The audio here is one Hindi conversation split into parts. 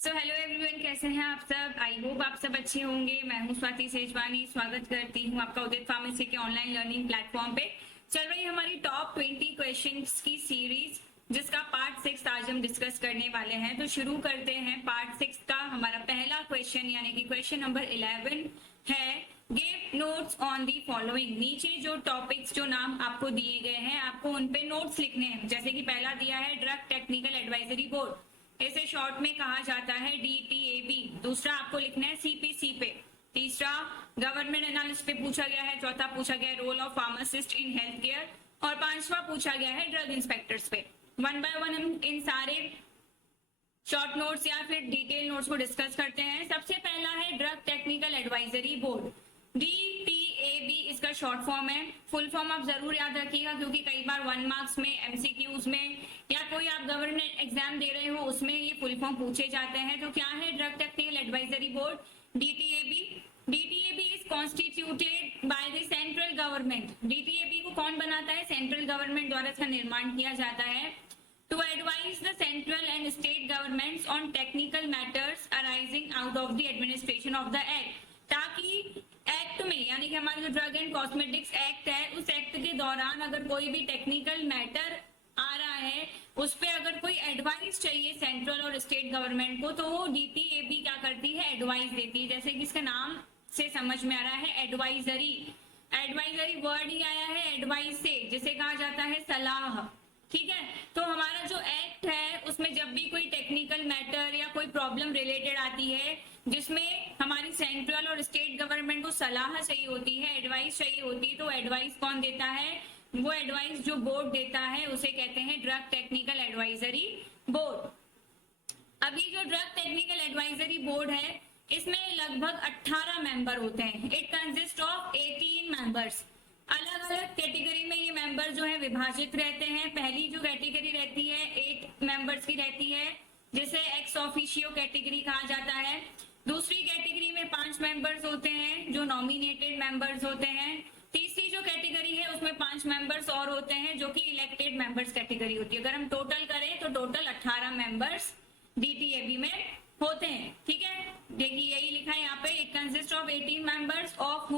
सो हेलो एवरीवन, कैसे हैं आप सब। आई होप आप सब अच्छे होंगे। मैं हूं स्वाति सेजवानी, स्वागत करती हूं आपका उदित फार्मेसी के ऑनलाइन लर्निंग प्लेटफॉर्म पे। चल रही है हमारी टॉप 20 क्वेश्चंस की सीरीज, जिसका पार्ट 6 आज हम डिस्कस करने वाले हैं। तो शुरू करते हैं पार्ट 6 का। हमारा पहला क्वेश्चन यानी कि क्वेश्चन नंबर 11 है, give notes on the following. नीचे जो टॉपिक्स, जो नाम आपको दिए गए हैं, आपको उन पे नोट्स लिखने हैं। जैसे कि पहला दिया है ड्रग टेक्निकल एडवाइजरी बोर्ड, इसे शॉर्ट में कहा जाता है DTAB। दूसरा आपको लिखना है CPC पे। तीसरा गवर्नमेंट एनालिस्ट पे पूछा गया है। चौथा पूछा गया है role of pharmacist in health care. और पांचवा पूछा गया है ड्रग इंस्पेक्टर्स पे। वन बाय वन हम इन सारे शॉर्ट नोट्स या फिर डिटेल नोट्स को डिस्कस करते हैं। सबसे पहला है drug technical advisory board, DTAB इसका शॉर्ट फॉर्म है। फुल फॉर्म आप जरूर याद रखिएगा, क्योंकि कई बार 1 मार्क्स में, MCQs में या कोई आप गवर्नमेंट एग्जाम दे रहे हो उसमें ये फुल फॉर्म पूछे जाते हैं। तो क्या है drug technical advisory board, DTAB। DTAB is constituted by the central government. DTAB को कौन बनाता है? सेंट्रल गवर्नमेंट द्वारा इसका निर्माण किया जाता है। To advise the central and state governments on technical matters arising out of the administration of the act, ताकि एक्ट में, यानी कि हमारा जो ड्रग एंड कॉस्मेटिक्स एक्ट है, उस एक्ट के दौरान अगर कोई भी टेक्निकल मैटर आ रहा है, उस पे अगर कोई एडवाइस चाहिए सेंट्रल और स्टेट गवर्नमेंट को, तो वो DTAB क्या करती है? एडवाइस देती है। जैसे कि इसका नाम से समझ में आ रहा है, एडवाइजरी। एडवाइजरी वर्ड ही आया है एडवाइस से, जिसे कहा जाता है सलाह। ठीक है, तो हमारा जो एक्ट है उसमें जब भी कोई टेक्निकल मैटर या कोई प्रॉब्लम रिलेटेड आती है, जिसमें हमारी सेंट्रल और स्टेट गवर्नमेंट को सलाह चाहिए होती है, एडवाइस चाहिए होती है, तो एडवाइस कौन देता है? वो एडवाइस जो बोर्ड देता है उसे कहते हैं ड्रग टेक्निकल एडवाइजरी बोर्ड। अभी जो ड्रग टेक्निकल एडवाइजरी बोर्ड है, इसमें लगभग 18 मेंबर होते हैं। It consist of 18 members. अलग अलग कैटेगरी में ये मेंबर जो है विभाजित रहते हैं। पहली जो कैटेगरी रहती है 8 मेंबर्स की रहती है, जिसे एक्स ऑफिशियो कैटेगरी कहा जाता है। दूसरी कैटेगरी में 5 मेंबर्स होते हैं जो नॉमिनेटेड मेंबर्स होते हैं। तीसरी जो कैटेगरी है उसमें 5 मेंबर्स और होते हैं जो कि इलेक्टेड मेंबर्स कैटेगरी होती है। अगर हम टोटल करें तो टोटल 18 मेंबर्स DTAB में होते हैं। ठीक है, देखिए यही लिखा है यहाँ पे, it consist of 18 members of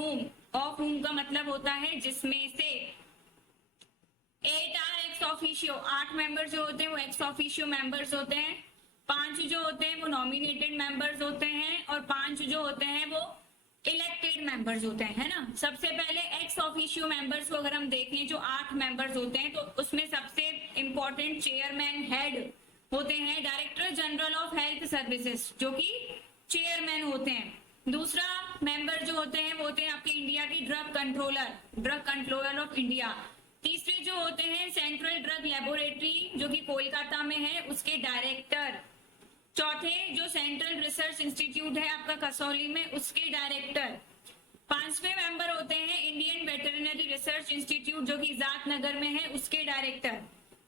हुम का मतलब होता है जिसमें से 8 आर एक्स ऑफिशियो, 8 मेंबर जो होते हैं वो एक्स ऑफिशियो मेंबर्स होते हैं। 5 जो होते हैं वो नॉमिनेटेड मेंबर्स होते हैं, और 5 जो होते हैं वो इलेक्टेड मेंबर्स होते हैं, है ना। सबसे पहले एक्स ऑफिशियो मेंबर्स को अगर हम देखें, जो 8 मेंबर्स होते हैं, तो उसमें सबसे इंपॉर्टेंट चेयरमैन हेड होते हैं director general of health services, जो कि चेयरमैन होते हैं। दूसरा मेंबर जो होते हैं वो होते हैं आपके इंडिया की ड्रग कंट्रोलर ऑफ इंडिया। तीसरे जो होते हैं सेंट्रल ड्रग लेबोरेटरी, जो कि कोलकाता में है, उसके डायरेक्टर। चौथे जो सेंट्रल रिसर्च इंस्टीट्यूट है आपका कसौली में, उसके डायरेक्टर। 5वें मेंबर होते हैं इंडियन वेटरनरी रिसर्च इंस्टीट्यूट, जो कि जात नगर में है, उसके डायरेक्टर।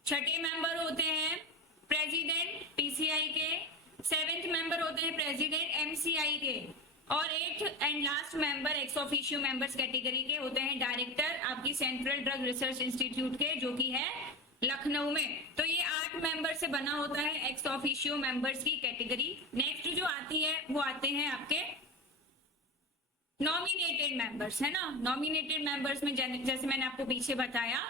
6ठे मेंबर होते हैं प्रेसिडेंट PCI के। 7th मेंबर होते हैं प्रेसिडेंट MCI के। और 8th and last member ex officio members category के होते हैं डायरेक्टर आपकी सेंट्रल ड्रग रिसर्च इंस्टीट्यूट के, जो कि है लखनऊ में। तो ये 8 मेंबर से बना होता है एक्स ऑफिशियो मेंबर्स की कैटेगरी। नेक्स्ट जो आती है वो आते हैं आपके नॉमिनेटेड मेंबर्स, है ना। नॉमिनेटेड मेंबर्स में जैसे मैंने आपको पीछे बताया,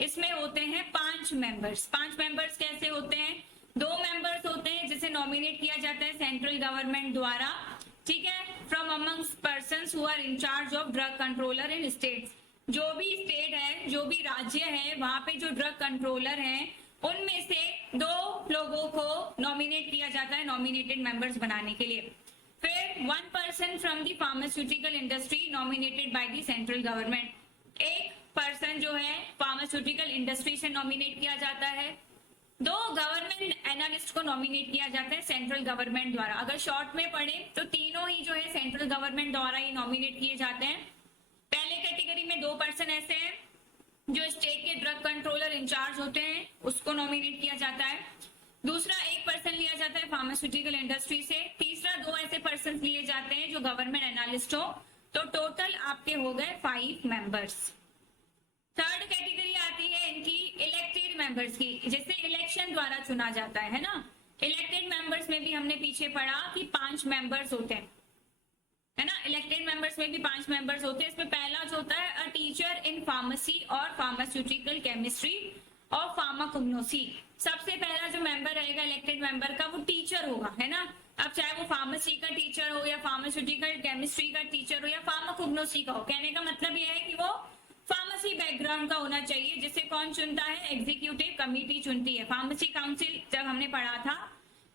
इसमें होते हैं 5 मेंबर्स। 5 मेंबर्स कैसे होते हैं? 2 मेंबर्स होते हैं जिसे नॉमिनेट किया जाता है सेंट्रल गवर्नमेंट द्वारा, ठीक है, from amongst persons who are in charge of drug controller in states. जो भी स्टेट है, जो भी राज्य है, वहां पे जो ड्रग कंट्रोलर हैं, उनमें से 2 लोगों को नॉमिनेट किया जाता है नॉमिनेटेड मेंबर्स बनाने के लिए। फिर 1 person from the pharmaceutical industry nominated by the central government. एक पर्सन जो है फार्मास्यूटिकल इंडस्ट्री से नॉमिनेट किया जाता है। 2 गवर्नमेंट एनालिस्ट को नॉमिनेट किया जाता है सेंट्रल गवर्नमेंट द्वारा। अगर शॉर्ट में पढ़े तो तीनों ही जो है सेंट्रल गवर्नमेंट द्वारा ही नॉमिनेट किए जाते हैं। पहले कैटेगरी में 2 पर्सन ऐसे हैं जो स्टेट के ड्रग कंट्रोलर इंचार्ज होते हैं, उसको नॉमिनेट किया जाता है। दूसरा 1 पर्सन लिया जाता है फार्मास्यूटिकल इंडस्ट्री से। तीसरा 2 ऐसे पर्सन लिए जाते हैं जो गवर्नमेंट एनालिस्ट हो। तो टोटल आपके हो गए 5 मेंबर्स। थर्ड कैटेगरी आती है इनकी इलेक्टेड मेंबर्स की, जिसे इलेक्शन द्वारा चुना जाता है ना। इलेक्टेड मेंबर्स में भी हमने पीछे पढ़ा कि 5 मेंबर्स होते हैं, है ना। इलेक्टेड मेंबर्स में भी 5 मेंबर्स होते हैं। इसमें पहला जो होता है अ टीचर इन फार्मेसी और फार्मास्यूटिकल केमिस्ट्री और फार्माकोग्नोसी। सबसे पहला जो मेंबर रहेगा इलेक्टेड मेंबर का वो टीचर होगा, है ना। अब चाहे वो फार्मेसी का टीचर हो या फार्मास्यूटिकल केमिस्ट्री का टीचर हो या फार्माकोग्नोसी का हो, कहने का मतलब यह है कि वो फार्मेसी बैकग्राउंड का होना चाहिए, जिसे कौन चुनता है, एग्जीक्यूटिव कमिटी चुनती है। फार्मेसी काउंसिल जब हमने पढ़ा था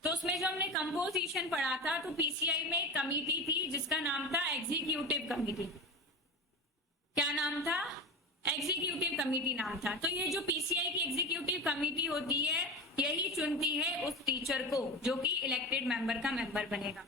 तो उसमें जो हमने कंपोजिशन पढ़ा था तो पीसीआई में एक कमिटी थी जिसका नाम था एग्जीक्यूटिव कमिटी। क्या नाम था, एग्जीक्यूटिव कमिटी नाम था। तो ये जो पीसीआई की एग्जीक्यूटिव कमिटी होती है यही चुनती है उस टीचर को जो कि इलेक्टेड मेंबर का मेंबर बनेगा।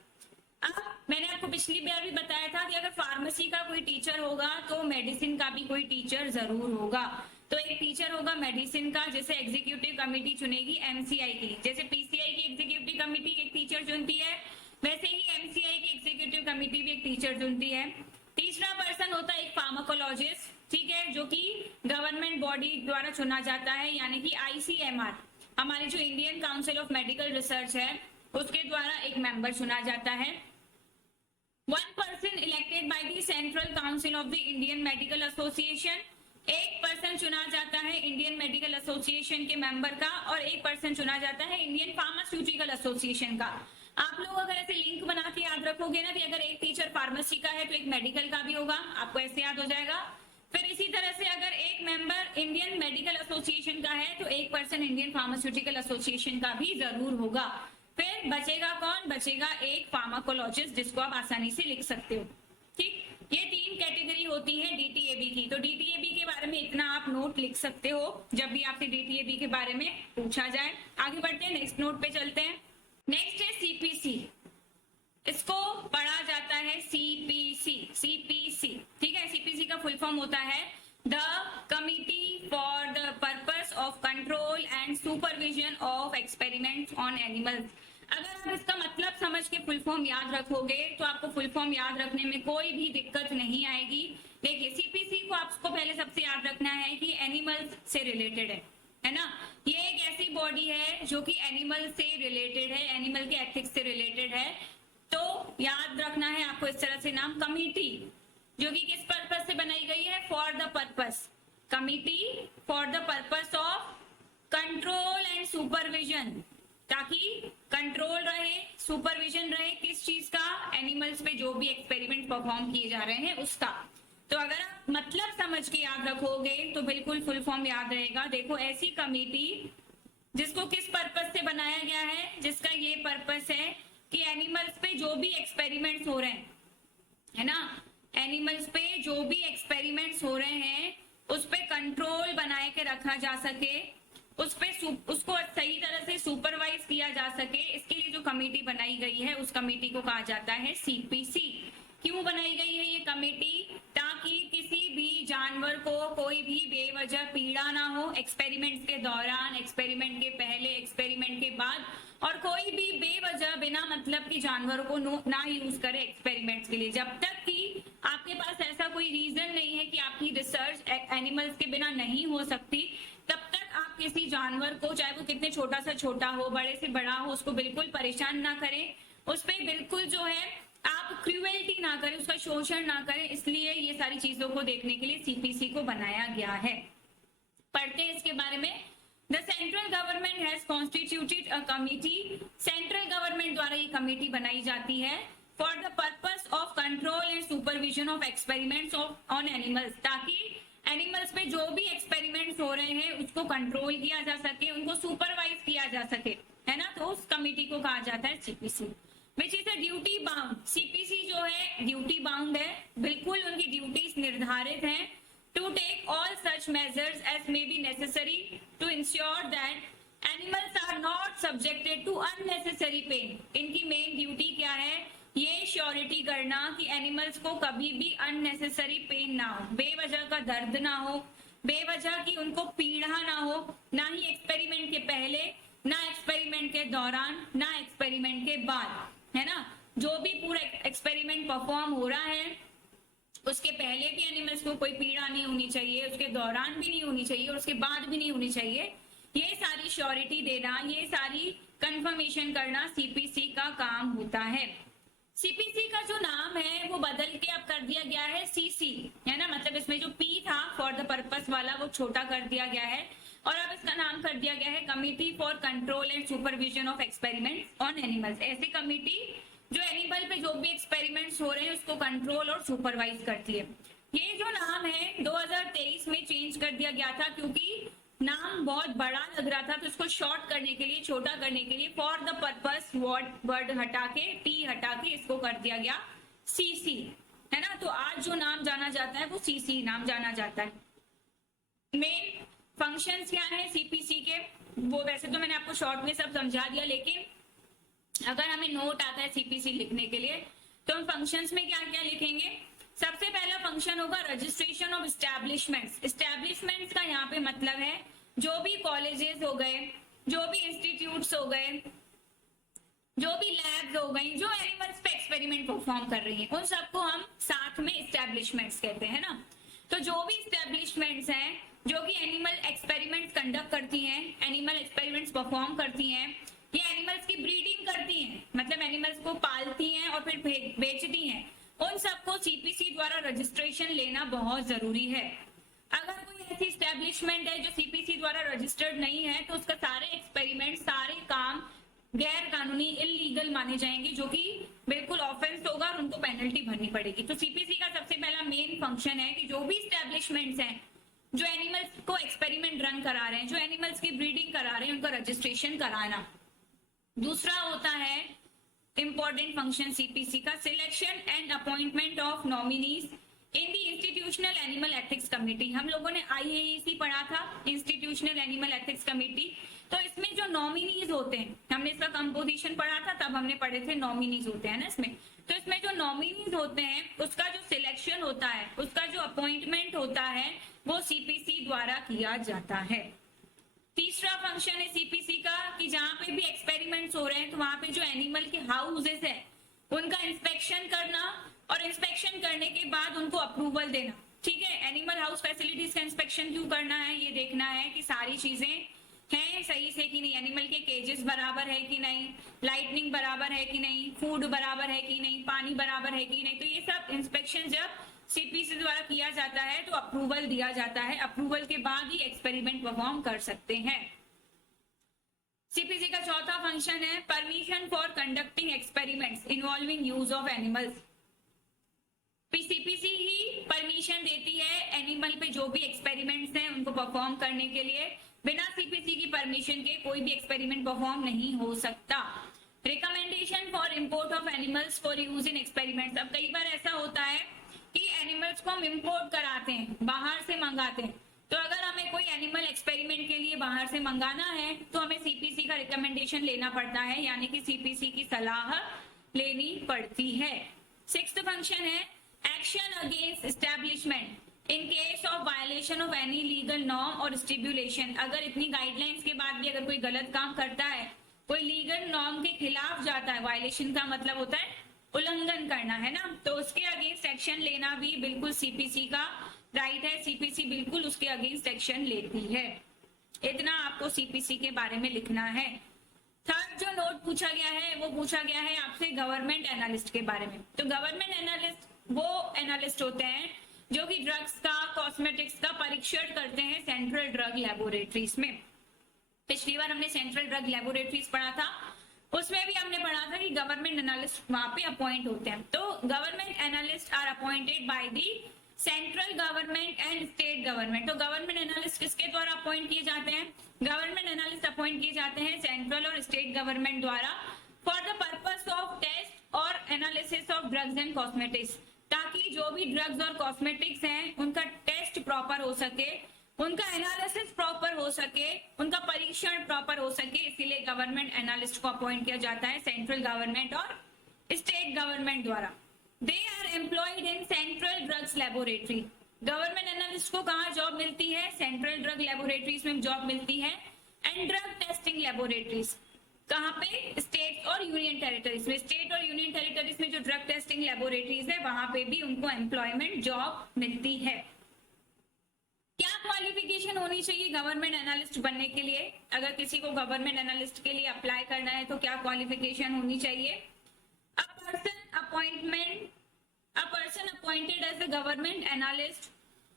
अब मैंने आपको पिछली बार भी बताया था कि अगर फार्मेसी का कोई टीचर होगा तो मेडिसिन का भी कोई टीचर जरूर होगा। तो एक टीचर होगा मेडिसिन का जिसे एग्जीक्यूटिव कमेटी चुनेगी एमसीआई की। जैसे पीसीआई की एग्जीक्यूटिव कमेटी एक टीचर चुनती है, वैसे ही एमसीआई की एग्जीक्यूटिव कमेटी भी एक टीचर चुनती है। तीसरा पर्सन होता है एक फार्माकोलॉजिस्ट, ठीक है, जो कि गवर्नमेंट बॉडी द्वारा चुना जाता है, यानी कि आईसीएमआर, हमारी जो Indian council of medical research है उसके द्वारा एक मेंबर चुना जाता है। One person elected by the Central Council of the Indian Medical Association, एक पर्सन चुना जाता है इंडियन मेडिकल एसोसिएशन के मेंबर का और एक पर्सन चुना जाता है इंडियन फार्मास्यूटिकल एसोसिएशन का। आप लोग अगर ऐसे लिंक बना के याद रखोगे ना कि अगर एक टीचर फार्मेसी का है तो एक मेडिकल का भी होगा, आपको ऐसे याद हो जाएगा। फिर इसी तरह से अगर एक मेंबर इंडियन मेडिकल एसोसिएशन का है तो एक पर्सन इंडियन फार्मास्यूटिकल एसोसिएशन का भी जरूर होगा। फिर बचेगा कौन, बचेगा एक फार्माकोलॉजिस्ट जिसको आप आसानी से लिख सकते हो, ठीक। ये 3 कैटेगरी होती है डीटीएबी की। तो डीटीएबी के बारे में इतना आप नोट लिख सकते हो जब भी आपसे डीटीएबी के बारे में पूछा जाए। आगे बढ़ते हैं, नेक्स्ट नोट पे चलते हैं। नेक्स्ट है सीपीसी, इसको पढ़ा जाता है सीपीसी, सीपीसी, ठीक है। सीपीसी का फुल फॉर्म होता है the committee for the purpose of control and supervision of experiments on animals. अगर आप इसका मतलब समझ के फुल फॉर्म याद रखोगे तो आपको फुल फॉर्म याद रखने में कोई भी दिक्कत नहीं आएगी। देखिए सीपीसी को आपको पहले सबसे याद रखना है कि एनिमल्स से रिलेटेड है ना। ये एक ऐसी बॉडी है जो कि एनिमल से रिलेटेड है, एनिमल के एथिक्स से रिलेटेड है। तो याद रखना है आपको इस तरह से नाम, कमिटी, जो कि किस पर्पस से बनाई गई है, for the purpose, committee for the purpose of control and supervision, ताकि कंट्रोल रहे, सुपरविजन रहे, किस चीज का, एनिमल्स पे जो भी एक्सपेरिमेंट परफॉर्म किए जा रहे हैं उसका। तो अगर आप मतलब समझ के याद रखोगे तो बिल्कुल फुल फॉर्म याद रहेगा। देखो ऐसी कमेटी जिसको किस पर्पस से बनाया गया है, जिसका ये पर्पस है कि एनिमल्स पे जो भी एक्सपेरिमेंट्स हो रहे हैं, है ना, एनिमल्स पे जो भी एक्सपेरिमेंट्स हो रहे हैं उस पे कंट्रोल बनाए के रखा जा सके, उस पे उसको सही तरह से सुपरवाइज किया जा सके, इसके लिए जो कमेटी बनाई गई है उस कमेटी को कहा जाता है सीपीसी। क्यों बनाई गई है ये कमेटी, ताकि किसी भी जानवर को कोई भी बेवजह पीड़ा ना हो एक्सपेरिमेंट्स के दौरान, एक्सपेरिमेंट के पहले, एक्सपेरिमेंट के बाद, और कोई भी बेवजह बिना मतलब के जानवरों को ना यूज करे एक्सपेरिमेंट्स के लिए। जब तक कि आपके पास ऐसा कोई रीजन नहीं है कि आपकी रिसर्च एनिमल्स के बिना नहीं हो सकती, तब तक आप किसी जानवर को, चाहे वो कितने छोटा से छोटा हो, बड़े से बड़ा हो, उसको बिल्कुल परेशान ना करें, उस पर बिल्कुल जो है आप क्रूएल्टी ना करें, उसका शोषण ना करें। इसलिए ये सारी चीजों को देखने के लिए सीपीसी को बनाया गया है। पढ़ते हैं इसके बारे में। The central government has constituted a committee, central government द्वारा ये कमेटी बनाई जाती है for the purpose of control and supervision of experiments on animals, ताकि एनिमल्स पे जो भी एक्सपेरिमेंट्स हो रहे हैं उसको कंट्रोल किया जा सके, उनको सुपरवाइज किया जा सके, है ना। तो उस कमेटी को कहा जाता है CPC, which is a duty bound. CPC जो है ड्यूटी बाउंड है, बिल्कुल उनकी ड्यूटीज निर्धारित हैं to take all such measures as may be necessary to ensure that animals are not subjected to unnecessary pain। इनकी मेन ड्यूटी क्या है, ये श्योरिटी करना कि एनिमल्स को कभी भी अननेसेसरी पेन ना हो, बेवजह का दर्द ना हो, बेवजह की उनको पीड़ा ना हो, ना ही एक्सपेरिमेंट के पहले, ना एक्सपेरिमेंट के दौरान, ना एक्सपेरिमेंट के बाद, है ना। जो भी पूरा एक्सपेरिमेंट परफॉर्म हो रहा है उसके पहले भी एनिमल्स को कोई पीड़ा नहीं होनी चाहिए, उसके दौरान भी नहीं होनी चाहिए और उसके बाद भी नहीं होनी चाहिए। ये सारी श्योरिटी देना, ये सारी कंफर्मेशन करना सीपीसी का काम होता है। सीपीसी का जो नाम है वो बदल के अब कर दिया गया है सीसी, है ना, मतलब इसमें जो पी था फॉर द पर्पस वाला वो छोटा कर दिया गया है और अब इसका नाम कर दिया गया है committee for control and supervision of experiments on animals. ऐसी कमिटी जो एनिमल पे जो भी एक्सपेरिमेंट्स हो रहे हैं उसको कंट्रोल और सुपरवाइज करती है। ये जो नाम है 2023 में चेंज कर दिया गया था क्योंकि नाम बहुत बड़ा लग रहा था, तो इसको शॉर्ट करने के लिए, छोटा करने के लिए फॉर द पर्पस वर्ड हटा के, टी हटा के इसको कर दिया गया सीसी, है ना। तो आज जो नाम जाना जाता है वो सीसी नाम जाना जाता है। मेन फंक्शंस क्या है सीपीसी के, वो वैसे तो मैंने आपको शॉर्ट में सब समझा दिया, लेकिन अगर हमें नोट आता है सीपीसी लिखने के लिए तो हम फंक्शंस में क्या क्या लिखेंगे। सबसे पहला फंक्शन होगा रजिस्ट्रेशन ऑफ एस्टैब्लिशमेंट्स। एस्टैब्लिशमेंट्स का यहाँ पे मतलब है जो भी कॉलेजेस हो गए, जो भी इंस्टीट्यूट्स हो गए, जो भी लैब्स हो गई जो एनिमल्स पे एक्सपेरिमेंट परफॉर्म कर रही हैं, उन सबको हम साथ में एस्टैब्लिशमेंट्स कहते हैं ना। तो जो भी एस्टैब्लिशमेंट्स हैं जो कि एनिमल एक्सपेरिमेंट्स कंडक्ट करती हैं, एनिमल एक्सपेरिमेंट्स परफॉर्म करती हैं, ये एनिमल्स की ब्रीडिंग करती हैं, मतलब एनिमल्स को पालती हैं और फिर बेचती हैं, उन सबको सीपीसी द्वारा रजिस्ट्रेशन लेना बहुत जरूरी है। अगर कोई ऐसी एस्टैब्लिशमेंट है जो सीपीसी द्वारा रजिस्टर्ड नहीं है तो उसका सारे एक्सपेरिमेंट, सारे काम गैर कानूनी, इलीगल माने जाएंगे, जो कि बिल्कुल ऑफेंस होगा और उनको पेनल्टी भरनी पड़ेगी। तो सीपीसी का सबसे पहला मेन फंक्शन है कि जो भी एस्टैब्लिशमेंट्स हैं जो एनिमल्स को एक्सपेरिमेंट रन करा रहे हैं, जो एनिमल्स की ब्रीडिंग करा रहे हैं, उनका रजिस्ट्रेशन कराना। दूसरा होता है इंपॉर्टेंट फंक्शन सीपीसी का selection and appointment of nominees in the institutional animal ethics committee. हम लोगों ने आईएईसी पढ़ा था, इंस्टीट्यूशनल एनिमल एथिक्स कमेटी। तो इसमें जो नॉमिनीज होते हैं, हमने इसका कंपोजिशन पढ़ा था, तब हमने पढ़े थे नॉमिनीज होते हैं ना इसमें। तो इसमें जो नॉमिनीज होते हैं उसका जो सिलेक्शन होता है, उसका जो अपॉइंटमेंट होता है वो सीपीसी द्वारा किया जाता है। तीसरा फंक्शन है सीपीसी का कि जहां पे भी एक्सपेरिमेंट्स हो रहे हैं तो वहां पे जो एनिमल के हाउसेस है उनका इंस्पेक्शन करना और इंस्पेक्शन करने के बाद उनको अप्रूवल देना। ठीक है, एनिमल हाउस फैसिलिटीज का इंस्पेक्शन क्यों करना है, ये देखना है कि सारी चीजें हैं सही से कि नहीं, एनिमल के केजेस बराबर है कि नहीं, लाइटनिंग बराबर है कि नहीं, फूड बराबर है कि नहीं, पानी बराबर है कि नहीं। तो ये सब इंस्पेक्शन जब सीपीसी द्वारा किया जाता है तो अप्रूवल दिया जाता है, अप्रूवल के बाद ही एक्सपेरिमेंट परफॉर्म कर सकते हैं। सीपीसी का चौथा फंक्शन है permission for conducting experiments involving use of animals. CPC he permission देती है एनिमल पे जो भी एक्सपेरिमेंट्स हैं उनको परफॉर्म करने के लिए। बिना सीपीसी की परमिशन के कोई भी एक्सपेरिमेंट परफॉर्म नहीं हो सकता। Recommendation for import of animals for use in experiments. अब कई बार ऐसा होता है कि एनिमल्स को हम इंपोर्ट कराते हैं, बाहर से मंगाते हैं, तो अगर हमें कोई एनिमल एक्सपेरिमेंट के लिए बाहर से मंगाना है तो हमें सीपीसी का रिकमेंडेशन लेना पड़ता है, यानी कि सीपीसी की सलाह लेनी पड़ती है। सिक्स्थ फंक्शन है action against establishment in case of violation of any legal norm और स्टिपुलेशन। अगर इतनी गाइडलाइंस के बाद भी अगर कोई गलत काम करता है, कोई लीगल नॉर्म के खिलाफ जाता है, वायलेशन का मतलब होता है उल्लंघन करना, है ना, तो उसके अगेंस्ट एक्शन लेना भी बिल्कुल सीपीसी का राइट है। सीपीसी बिल्कुल उसके अगेंस्ट एक्शन लेती है। इतना आपको सीपीसी के बारे में लिखना है। थर्ड जो नोट पूछा गया है वो पूछा गया है आपसे गवर्नमेंट एनालिस्ट के बारे में। तो गवर्नमेंट एनालिस्ट वो एनालिस्ट होते हैं जो कि ड्रग्स का, कॉस्मेटिक्स का परीक्षण करते हैं सेंट्रल ड्रग लेबोरेटरीज में। पिछली बार हमने सेंट्रल ड्रग लेबोरेटरीज पढ़ा था, उसमें भी हमने पढ़ा था कि गवर्नमेंट एनालिस्ट वहां पे अपॉइंट होते हैं। तो government analyst are appointed by the central government and state government. तो गवर्नमेंट एनालिस्ट किसके द्वारा अपॉइंट किए जाते हैं? गवर्नमेंट एनालिस्ट अपॉइंट किए जाते हैं सेंट्रल और स्टेट गवर्नमेंट द्वारा for the purpose of test और analysis of drugs and cosmetics, ताकि जो भी ड्रग्स और कॉस्मेटिक्स हैं उनका टेस्ट प्रॉपर हो सके, उनका एनालिसिस प्रॉपर हो सके, उनका परीक्षण प्रॉपर हो सके। इसीलिए गवर्नमेंट एनालिस्ट को अपॉइंट किया जाता है सेंट्रल गवर्नमेंट और स्टेट गवर्नमेंट द्वारा। They are employed in central drugs laboratory. Government analyst को कहाँ जॉब मिलती है? सेंट्रल ड्रग लेबोरेटरीज में जॉब मिलती है। एंड ड्रग टेस्टिंग लेबोरेटरीज कहाँ पे? स्टेट और यूनियन टेरिटरीज में। स्टेट और यूनियन टेरिटरीज में जो ड्रग टेस्टिंग लेबोरेटरीज है वहां पे भी उनको एम्प्लॉयमेंट जॉब मिलती है। क्या क्वालिफिकेशन होनी चाहिए गवर्नमेंट एनालिस्ट बनने के लिए? अगर किसी को गवर्नमेंट एनालिस्ट के लिए अप्लाई करना है तो क्या क्वालिफिकेशन होनी चाहिए? A person appointed as a government analyst,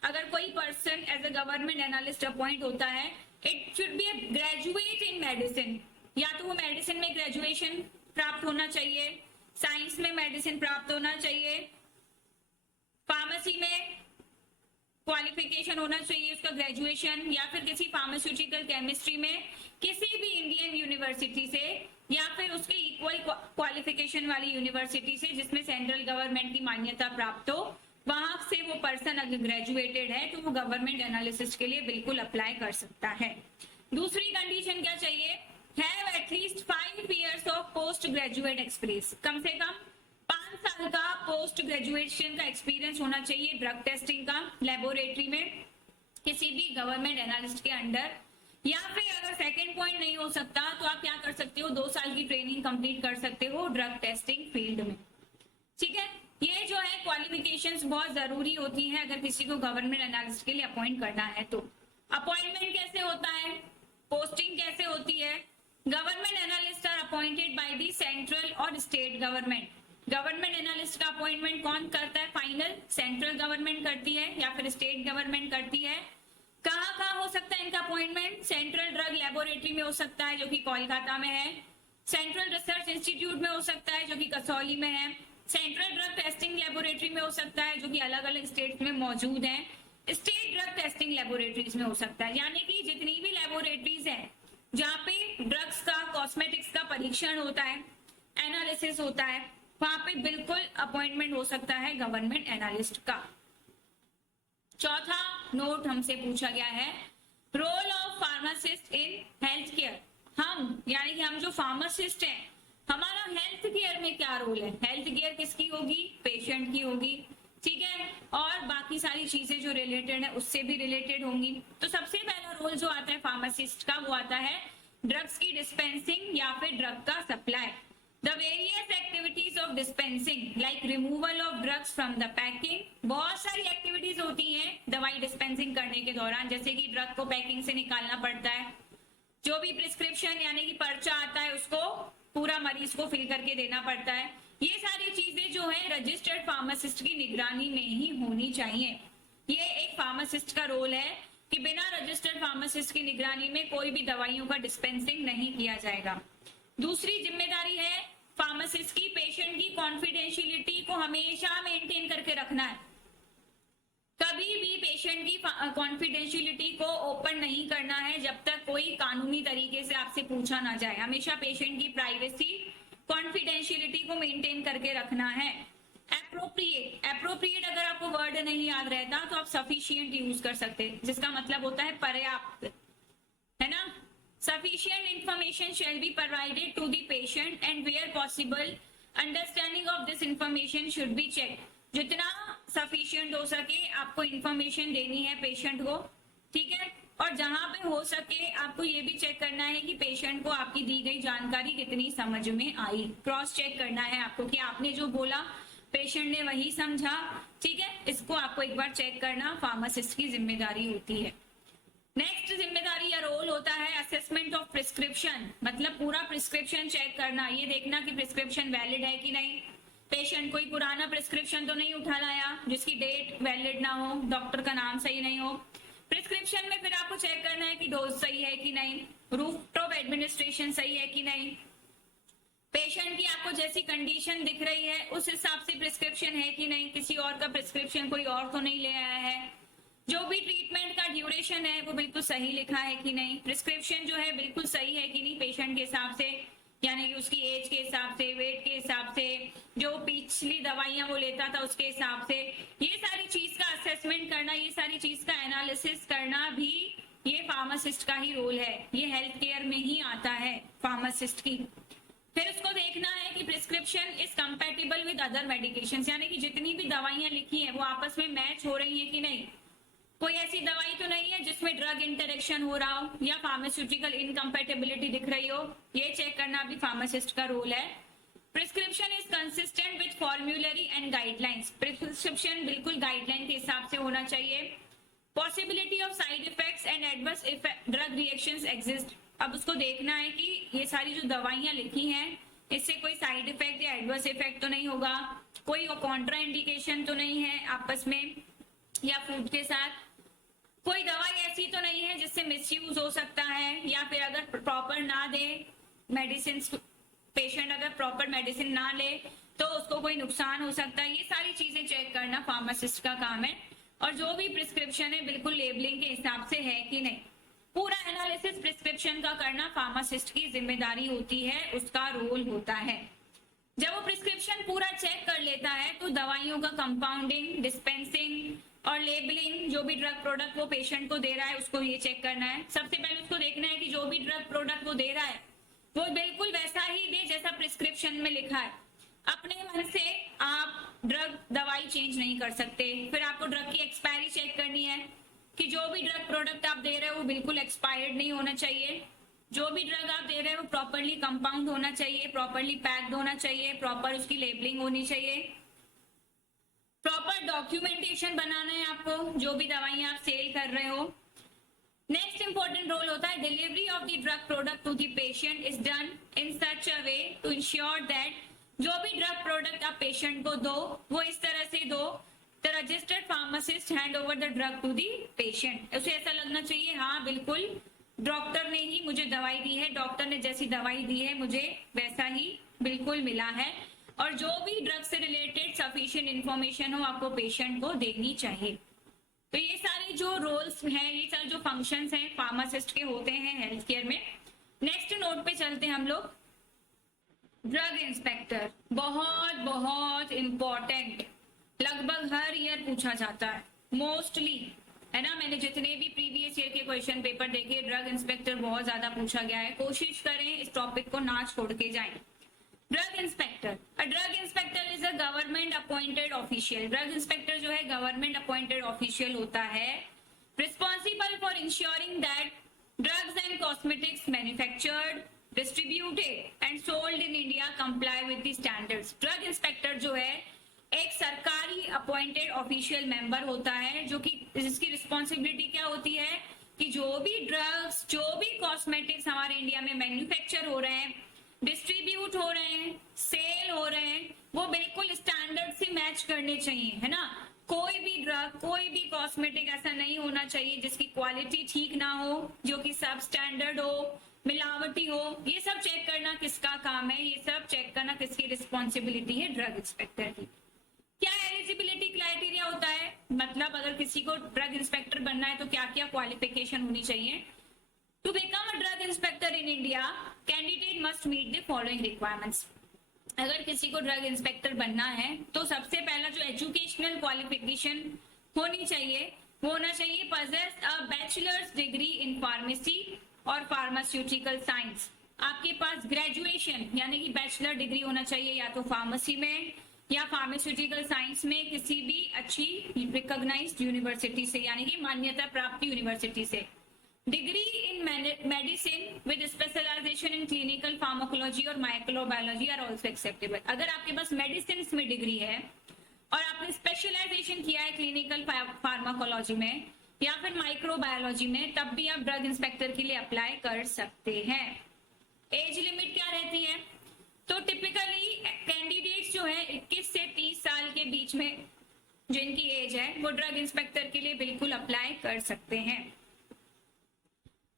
अगर कोई person as a government analyst appoint होता है, it should be a graduate in medicine. या तो वो मेडिसिन में ग्रेजुएशन प्राप्त होना चाहिए, साइंस में मेडिसिन प्राप्त होना चाहिए, फार्मेसी में क्वालिफिकेशन होना चाहिए उसका ग्रेजुएशन, या फिर किसी फार्मास्यूटिकल केमिस्ट्री में किसी भी इंडियन यूनिवर्सिटी से, या फिर उसके इक्वल क्वालिफिकेशन वाली यूनिवर्सिटी से जिसमें सेंट्रल गवर्नमेंट की मान्यता प्राप्त हो, वहां से वो पर्सन अगर ग्रेजुएटेड है तो वो गवर्नमेंट एनालिसिस के लिए बिल्कुल अप्लाई कर सकता है। दूसरी कंडीशन क्या चाहिए? Have at least 5 years of post graduate experience, कम से कम 5 साल का पोस्ट ग्रेजुएशन का एक्सपीरियंस होना चाहिए ड्रग टेस्टिंग का लेबोरेटरी में किसी भी गवर्नमेंट एनालिस्ट के अंडर। या फिर अगर सेकंड पॉइंट नहीं हो सकता तो आप क्या कर सकते हो, 2 साल की ट्रेनिंग कंप्लीट कर सकते हो ड्रग टेस्टिंग फील्ड में। ठीक है, ये जो है क्वालिफिकेशंस बहुत जरूरी होती हैं अगर किसी को गवर्नमेंट एनालिस्ट के लिए अपॉइंट करना है तो। अपॉइंटमेंट कैसे होता है, पोस्टिंग कैसे होती है? Government analyst are appointed by the central और स्टेट गवर्नमेंट। गवर्नमेंट एनालिस्ट का अपॉइंटमेंट कौन करता है? फाइनल सेंट्रल गवर्नमेंट करती है या फिर स्टेट गवर्नमेंट करती है। कहाँ कहाँ हो सकता है इनका अपॉइंटमेंट? सेंट्रल ड्रग लेबोरेटरी में हो सकता है जो कि कोलकाता में है, सेंट्रल रिसर्च इंस्टीट्यूट में हो सकता है जो कि कसौली में है, सेंट्रल ड्रग टेस्टिंग लेबोरेटरी में हो सकता है जो कि अलग अलग स्टेट में मौजूद है, स्टेट ड्रग टेस्टिंग लेबोरेटरीज में हो सकता है। यानी कि जितनी भी लेबोरेटरीज है जहाँ पे ड्रग्स का, कॉस्मेटिक्स का परीक्षण होता है, एनालिसिस होता है, वहां पे बिल्कुल अपॉइंटमेंट हो सकता है गवर्नमेंट एनालिस्ट का। चौथा नोट हमसे पूछा गया है, role of pharmacist in health care. हम यानी कि हम जो फार्मासिस्ट हैं, हमारा हेल्थ केयर में क्या रोल है? हेल्थ केयर किसकी होगी? पेशेंट की होगी। ठीक है, और बाकी सारी चीजें जो रिलेटेड है उससे भी रिलेटेड होंगी। तो सबसे पहला रोल जो आता है फार्मासिस्ट का, वो आता है ड्रग्स की डिस्पेंसिंग या फिर ड्रग का supply. The various activities of dispensing like removal of drugs from the packing. बहुत सारी एक्टिविटीज होती हैं दवाई डिस्पेंसिंग करने के दौरान, जैसे कि ड्रग को पैकिंग से निकालना पड़ता है, जो भी प्रिस्क्रिप्शन यानी कि पर्चा आता है उसको पूरा मरीज को फिल करके देना पड़ता है। ये सारी चीजें जो है रजिस्टर्ड फार्मासिस्ट की निगरानी में ही होनी चाहिए। ये एक फार्मासिस्ट का रोल है कि बिना रजिस्टर्ड फार्मासिस्ट की निगरानी में कोई भी दवाइयों का डिस्पेंसिंग नहीं किया जाएगा। दूसरी जिम्मेदारी है फार्मासिस्ट की, पेशेंट की कॉन्फिडेंशियलिटी को हमेशा मेंटेन करके रखना है। कभी भी पेशेंट की कॉन्फिडेंशियलिटी को ओपन नहीं करना है जब तक कोई कानूनी तरीके से आपसे पूछा ना जाए। हमेशा पेशेंट की प्राइवेसी, कॉन्फिडेंशियलिटी को मेंटेन करके रखना है। एप्रोप्रिएट, एप्रोप्रिएट अगर आपको वर्ड नहीं याद रहता तो आप सफिशिएंट यूज कर सकते हैं, जिसका मतलब होता है पर्याप्त, है ना। Sufficient information shall be provided to the patient and where possible understanding of this information should be checked। जितना sufficient हो सके आपको information देनी है पेशेंट को, ठीक है। और जहां पे हो सके आपको ये भी चेक करना है कि पेशेंट को आपकी दी गई जानकारी कितनी समझ में आई। क्रॉस चेक करना है आपको कि आपने जो बोला पेशेंट ने वही समझा, ठीक है। इसको आपको एक बार चेक करना फार्मासिस्ट की जिम्मेदारी होती है। नेक्स्ट जिम्मेदारी या रोल होता है असेसमेंट ऑफ प्रिस्क्रिप्शन, मतलब पूरा प्रिस्क्रिप्शन चेक करना, ये देखना कि प्रिस्क्रिप्शन वैलिड है कि नहीं। पेशेंट कोई पुराना प्रिस्क्रिप्शन तो नहीं उठा लाया जिसकी डेट वैलिड ना हो, डॉक्टर का नाम सही नहीं हो। प्रिस्क्रिप्शन में फिर आपको चेक करना है कि डोज सही है कि नहीं, रूट ऑफ एडमिनिस्ट्रेशन सही है कि नहीं, पेशेंट की आपको जैसी कंडीशन दिख रही है उस हिसाब से प्रिस्क्रिप्शन है कि नहीं, किसी और का प्रिस्क्रिप्शन कोई और तो नहीं ले आया है, जो भी ट्रीटमेंट का ड्यूरेशन है वो बिल्कुल सही लिखा है कि नहीं, प्रिस्क्रिप्शन जो है बिल्कुल सही है कि नहीं पेशेंट के हिसाब से, यानी कि उसकी एज के हिसाब से, वेट के हिसाब से, जो पिछली दवाइयां वो लेता था उसके हिसाब से। ये सारी चीज का असेसमेंट करना, ये सारी चीज का एनालिसिस करना भी ये फार्मासिस्ट का ही रोल है। ये हेल्थ केयर में ही आता है फार्मासिस्ट की। फिर उसको देखना है कि prescription is compatible with other medications, यानी कि जितनी भी दवाइयां लिखी है वो आपस में मैच हो रही है कि नहीं, कोई ऐसी दवाई तो नहीं है जिसमें ड्रग इंटरेक्शन हो रहा हो या फार्मास्यूटिकल इनकम्पैटिबिलिटी दिख रही हो। ये चेक करना भी फार्मासिस्ट का रोल है। Prescription is consistent with formulary and guidelines, prescription बिल्कुल गाइडलाइन के हिसाब से होना चाहिए। Possibility of side effects and adverse drug reactions exist. अब उसको देखना है कि ये सारी जो दवाइयां लिखी हैं इससे कोई साइड इफेक्ट या एडवर्स इफेक्ट तो नहीं होगा, कोई कॉन्ट्रा इंडिकेशन तो नहीं है आपस में या फूड के साथ, कोई दवाई ऐसी तो नहीं है जिससे मिसयूज हो सकता है, या फिर अगर प्रॉपर ना दे मेडिसिन, पेशेंट अगर प्रॉपर मेडिसिन ना ले तो उसको कोई नुकसान हो सकता है। ये सारी चीजें चेक करना फार्मासिस्ट का काम है। और जो भी प्रिस्क्रिप्शन है बिल्कुल लेबलिंग के हिसाब से है कि नहीं, पूरा एनालिसिस प्रिस्क्रिप्शन का करना फार्मासिस्ट की जिम्मेदारी होती है, उसका रोल होता है। जब वो प्रिस्क्रिप्शन पूरा चेक कर लेता है तो दवाइयों का कंपाउंडिंग, डिस्पेंसिंग और लेबलिंग, जो भी ड्रग प्रोडक्ट वो पेशेंट को दे रहा है उसको ये चेक करना है। सबसे पहले उसको देखना है कि जो भी ड्रग प्रोडक्ट वो दे रहा है वो बिल्कुल वैसा ही दे जैसा प्रिस्क्रिप्शन में लिखा है। अपने मन से आप ड्रग दवाई चेंज नहीं कर सकते। फिर आपको ड्रग की एक्सपायरी चेक करनी है कि जो भी ड्रग प्रोडक्ट आप दे रहे हो वो बिल्कुल एक्सपायर्ड नहीं होना चाहिए। जो भी ड्रग आप दे रहे हो प्रॉपरली कंपाउंड होना चाहिए, प्रॉपरली पैक्ड होना चाहिए, प्रॉपर उसकी लेबलिंग होनी चाहिए, प्रॉपर डॉक्यूमेंटेशन बनाना है आपको जो भी दवाइयां आप सेल कर रहे हो। नेक्स्ट इंपॉर्टेंट रोल होता है delivery of the drug product to the patient is done in such a way to ensure that जो भी ड्रग प्रोडक्ट आप पेशेंट को दो वो इस तरह से दो the registered pharmacist hand over the drug to the patient. उसे ऐसा लगना चाहिए हाँ बिल्कुल डॉक्टर ने ही मुझे दवाई दी है, डॉक्टर ने जैसी दवाई दी है मुझे वैसा ही बिल्कुल मिला है। और जो भी ड्रग से रिलेटेड सफिशिएंट इंफॉर्मेशन हो आपको पेशेंट को देनी चाहिए। तो ये सारे जो रोल्स हैं, ये सारे जो फंक्शंस हैं फार्मासिस्ट के होते हैं हेल्थ केयर में। नेक्स्ट नोट पे चलते हैं हम लोग। ड्रग इंस्पेक्टर बहुत बहुत इंपॉर्टेंट, लगभग हर ईयर पूछा जाता है मोस्टली, है ना। मैंने जितने भी प्रीवियस ईयर के क्वेश्चन पेपर देखे ड्रग इंस्पेक्टर बहुत ज्यादा पूछा गया है। कोशिश करें इस टॉपिक को ना छोड़ के जाएं। Drug inspector, a drug inspector is a government appointed official. Drug inspector जो है गवर्नमेंट अपॉइंटेड ऑफिशियल होता है, responsible for ensuring that drugs and cosmetics manufactured, distributed and sold in India comply with the standards. Drug inspector जो है एक सरकारी अपॉइंटेड ऑफिशियल मेंबर होता है जो कि जिसकी रिस्पॉन्सिबिलिटी क्या होती है कि जो भी ड्रग्स, जो भी कॉस्मेटिक्स हमारे इंडिया में मैन्युफैक्चर हो रहे हैं, डिस्ट्रीब्यूट हो रहे हैं, सेल हो रहे हैं, वो बिल्कुल स्टैंडर्ड से मैच करने चाहिए, है ना। कोई भी ड्रग, कोई भी कॉस्मेटिक ऐसा नहीं होना चाहिए जिसकी क्वालिटी ठीक ना हो, जो कि सब स्टैंडर्ड हो, मिलावटी हो। ये सब चेक करना किसका काम है, ये सब चेक करना किसकी रिस्पॉन्सिबिलिटी है, ड्रग इंस्पेक्टर की। क्या एलिजिबिलिटी क्राइटेरिया होता है, मतलब अगर किसी को ड्रग इंस्पेक्टर बनना है तो क्या क्या क्वालिफिकेशन होनी चाहिए। To become a drug inspector in India candidate must meet the following requirements. अगर किसी को ड्रग इंस्पेक्टर बनना है तो सबसे पहला जो एजुकेशनल क्वालिफिकेशन होनी चाहिए वो होना चाहिए possess a bachelors degree in pharmacy और फार्मास्यूटिकल साइंस। आपके पास ग्रेजुएशन यानी कि बैचलर डिग्री होना चाहिए या तो फार्मेसी में या फार्मास्यूटिकल साइंस में किसी भी अच्छी रिकॉग्नाइज्ड यूनिवर्सिटी से, यानी कि मान्यता प्राप्त यूनिवर्सिटी से। Degree in medicine with specialization in clinical pharmacology और माइक्रोबायोलॉजी आर आल्सो एक्सेप्टेबल। अगर आपके पास मेडिसिन में डिग्री है और आपने स्पेशलाइजेशन किया है क्लिनिकल फार्माकोलॉजी में या फिर माइक्रोबायोलॉजी में, तब भी आप ड्रग इंस्पेक्टर के लिए अप्लाई कर सकते हैं। एज लिमिट क्या रहती है, तो टिपिकली कैंडिडेट्स जो है 21 से 30 साल के बीच में जिनकी एज है वो ड्रग इंस्पेक्टर के लिए बिल्कुल अप्लाई कर सकते हैं।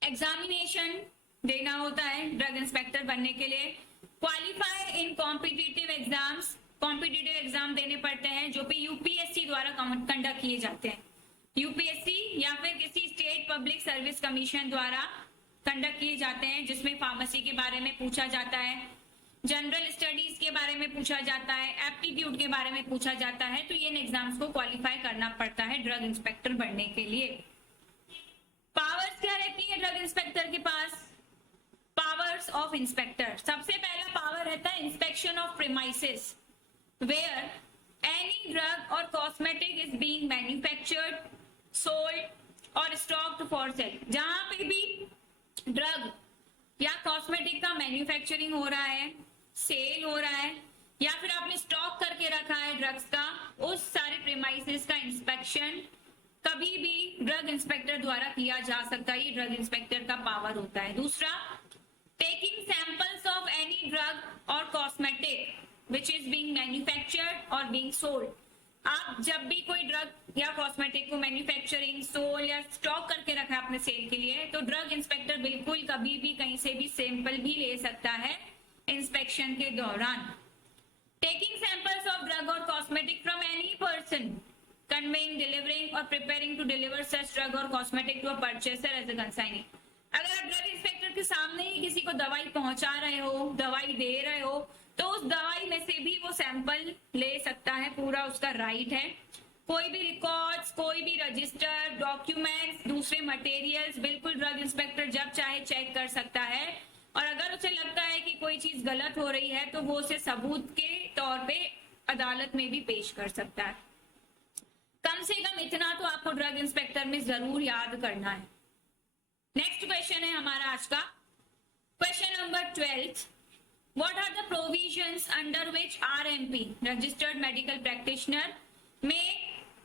एग्जामिनेशन देना होता है ड्रग इंस्पेक्टर बनने के लिए। क्वालिफाई इन कॉम्पिटिटिव एग्जाम्स, कॉम्पिटिटिव एग्जाम देने पड़ते हैं जो कि यूपीएससी द्वारा कंडक्ट किए जाते हैं। यूपीएससी या फिर किसी स्टेट पब्लिक सर्विस कमीशन द्वारा कंडक्ट किए जाते हैं, जिसमें फार्मेसी के बारे में पूछा जाता है, जनरल स्टडीज के बारे में पूछा जाता है, एप्टीट्यूड के बारे में पूछा जाता है। तो इन एग्जाम्स को क्वालिफाई करना पड़ता है ड्रग इंस्पेक्टर बनने के लिए। पावर्स क्या रहती है ड्रग इंस्पेक्टर के पास, पावर्स ऑफ इंस्पेक्टर। सबसे पहला पावर रहता है inspection of premises where any drug और cosmetic is being manufactured, sold और स्टॉक्ड फॉर सेल। जहां पे भी ड्रग या कॉस्मेटिक का मैन्युफैक्चरिंग हो रहा है, सेल हो रहा है या फिर आपने स्टॉक करके रखा है ड्रग्स का, उस सारे प्रीमाइसेस का इंस्पेक्शन कभी भी ड्रग इंस्पेक्टर द्वारा किया जा सकता है, ये ड्रग इंस्पेक्टर का पावर होता है। दूसरा, taking samples of any drug और cosmetic which is being manufactured और बीइंग सोल्ड। आप जब भी कोई ड्रग या कॉस्मेटिक को मैन्युफैक्चरिंग, सोल या स्टॉक करके रखा है अपने सेल के लिए, तो ड्रग इंस्पेक्टर बिल्कुल कभी भी कहीं से भी सैंपल भी ले सकता है इंस्पेक्शन के दौरान। टेकिंग सैंपल्स ऑफ ड्रग और cosmetic from any person conveying, delivering or preparing to deliver such drug or cosmetic to a purchaser as a consignee। अगर आप ड्रग इंस्पेक्टर के सामने ही किसी को दवाई पहुंचा रहे हो, दवाई दे रहे हो, तो उस दवाई में से भी वो सैंपल ले सकता है, पूरा उसका राइट है। कोई भी रिकॉर्ड्स, कोई भी रजिस्टर, डॉक्यूमेंट्स, दूसरे मटेरियल्स बिल्कुल ड्रग इंस्पेक्टर जब चाहे चेक कर सकता है। और अगर उसे लगता है कि कोई चीज गलत हो रही है तो वो उसे सबूत के तौर पे अदालत में भी पेश कर सकता है। कम से कम इतना तो आपको ड्रग इंस्पेक्टर में जरूर याद करना है। नेक्स्ट क्वेश्चन है हमारा आज का question number 12। What are the provisions under which RMP registered medical practitioner में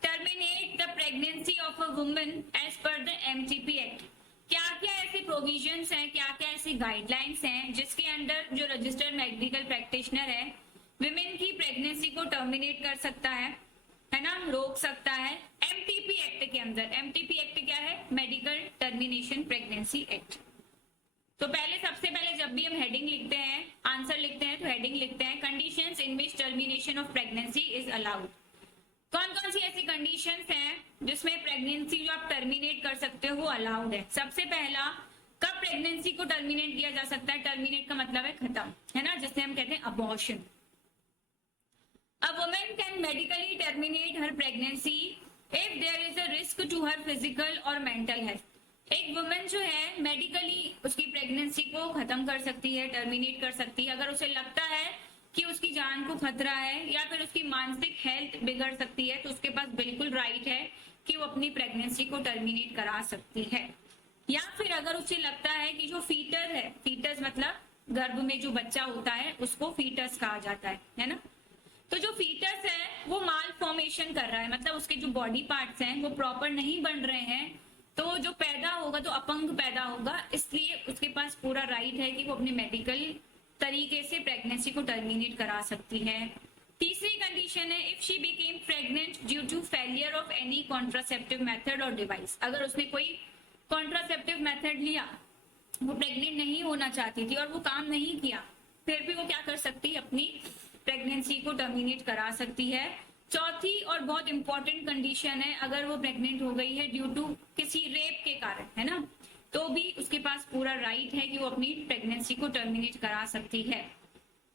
terminate the pregnancy of a woman as per the MTP act. क्या क्या ऐसे प्रोविजंस हैं, क्या क्या ऐसी गाइडलाइंस हैं जिसके अंडर जो रजिस्टर्ड मेडिकल प्रैक्टिशनर है विमेन की प्रेगनेंसी को टर्मिनेट कर सकता है ना, रोक सकता है MTP एक्ट के अंदर। MTP एक्ट क्या है? Medical termination pregnancy act. तो सबसे पहले जब भी हम हेडिंग लिखते हैं, आंसर लिखते हैं, तो हेडिंग लिखते हैं conditions in which termination of pregnancy is allowed. कौन कौन सी ऐसी कंडीशंस हैं जिसमें प्रेगनेंसी जो आप टर्मिनेट कर सकते हो वो अलाउड है। सबसे पहला, कब प्रेगनेंसी को टर्मिनेट किया जा सकता है? टर्मिनेट का मतलब है खत्म, है ना, जिसे हम कहते हैं abortion. A woman can medically terminate her pregnancy if there is a risk to her physical or mental health। एक वुमेन जो है मेडिकली उसकी प्रेगनेंसी को खत्म कर सकती है, टर्मिनेट कर सकती है, अगर उसे लगता है कि उसकी जान को खतरा है या फिर उसकी मानसिक हेल्थ बिगड़ सकती है, तो उसके पास बिल्कुल राइट है कि वो अपनी प्रेगनेंसी को टर्मिनेट करा सकती है। या फिर अगर उसे लगता है कि जो फीटर है, फीटस मतलब गर्भ में जो बच्चा होता है उसको फीटस कहा जाता है ना, तो जो फीटस है वो माल फॉर्मेशन कर रहा है, मतलब उसके जो बॉडी पार्ट्स हैं वो प्रॉपर नहीं बन रहे हैं, तो जो पैदा होगा तो अपंग पैदा होगा, इसलिए उसके पास पूरा राइट है कि वो अपने मेडिकल तरीके से प्रेगनेंसी को टर्मिनेट करा सकती है। तीसरी कंडीशन है if she became pregnant due to failure of any contraceptive method और डिवाइस। अगर उसने कोई कॉन्ट्रासेप्टिव मेथड लिया, वो प्रेग्नेंट नहीं होना चाहती थी और वो काम नहीं किया, फिर भी वो क्या कर सकती है? अपनी प्रेगनेंसी को टर्मिनेट करा सकती है। चौथी और बहुत इंपॉर्टेंट कंडीशन है, अगर वो प्रेग्नेंट हो गई है ड्यू टू किसी रेप के कारण, है ना, तो भी उसके पास पूरा राइट है कि वो अपनी प्रेगनेंसी को टर्मिनेट करा सकती है।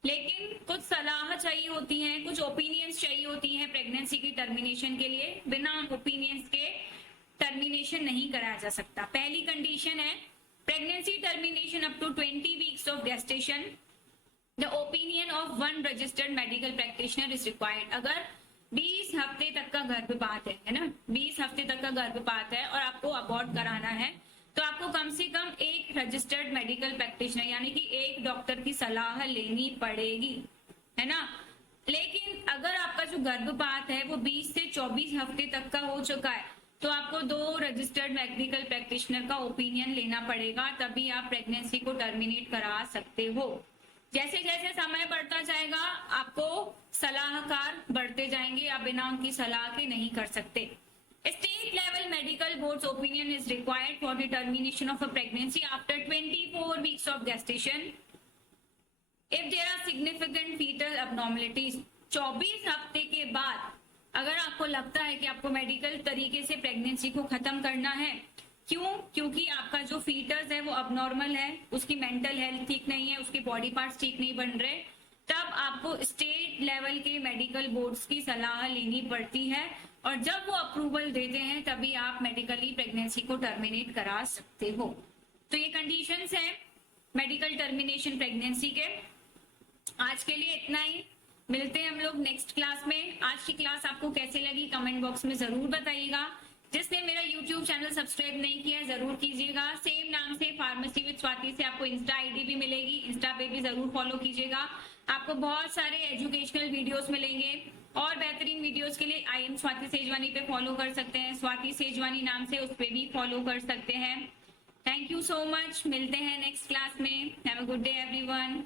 लेकिन कुछ सलाह चाहिए होती हैं, कुछ ओपिनियंस चाहिए होती हैं प्रेगनेंसी की टर्मिनेशन के लिए। बिना ओपिनियंस के टर्मिनेशन नहीं कराया जा सकता। पहली कंडीशन है pregnancy termination up to 20 weeks of gestation the opinion of one registered medical practitioner is required. अगर 20 हफ्ते तक का गर्भपात है ना, 20 हफ्ते तक का गर्भपात है और आपको अबॉर्ट कराना है, तो आपको कम से कम एक रजिस्टर्ड मेडिकल प्रैक्टिशनर यानी कि एक डॉक्टर की सलाह लेनी पड़ेगी, है ना। लेकिन अगर आपका जो गर्भपात है वो 20 से 24 हफ्ते तक का हो चुका है, तो आपको 2 रजिस्टर्ड मेडिकल प्रैक्टिशनर का ओपिनियन लेना पड़ेगा, तभी आप प्रेगनेंसी को टर्मिनेट करा सकते हो। जैसे जैसे समय बढ़ता जाएगा आपको सलाहकार बढ़ते जाएंगे, आप बिना उनकी सलाह के नहीं कर सकते। State level medical board's opinion is required for the termination of a pregnancy after 24 weeks of gestation if there are significant fetal abnormalities। 24 हफ्ते के बाद अगर आपको लगता है कि आपको मेडिकल तरीके से प्रेगनेंसी को खत्म करना है, क्योंकि आपका जो फीटस है वो अबनॉर्मल है, उसकी मेंटल हेल्थ ठीक नहीं है, उसके बॉडी पार्ट्स ठीक नहीं बन रहे, तब आपको स्टेट लेवल के मेडिकल बोर्ड्स की सलाह लेनी पड़ती है और जब वो अप्रूवल देते हैं तभी आप मेडिकली प्रेगनेंसी को टर्मिनेट करा सकते हो। तो ये कंडीशंस हैं मेडिकल टर्मिनेशन प्रेगनेंसी के। आज के लिए इतना ही, मिलते हैं हम लोग नेक्स्ट क्लास में। आज की क्लास आपको कैसे लगी कमेंट बॉक्स में जरूर बताइएगा। जिसने मेरा YouTube चैनल सब्सक्राइब नहीं किया है जरूर कीजिएगा। सेम नाम से फार्मेसी विद स्वाति से आपको इंस्टा आईडी भी मिलेगी, इंस्टा पे भी जरूर फॉलो कीजिएगा। आपको बहुत सारे एजुकेशनल वीडियोस मिलेंगे, और बेहतरीन वीडियोस के लिए आई एम स्वाति सेजवानी पे फॉलो कर सकते हैं, स्वाति सेजवानी नाम से, उस पे भी फॉलो कर सकते हैं। थैंक यू सो मच, मिलते हैं नेक्स्ट क्लास में। Have a good day everyone.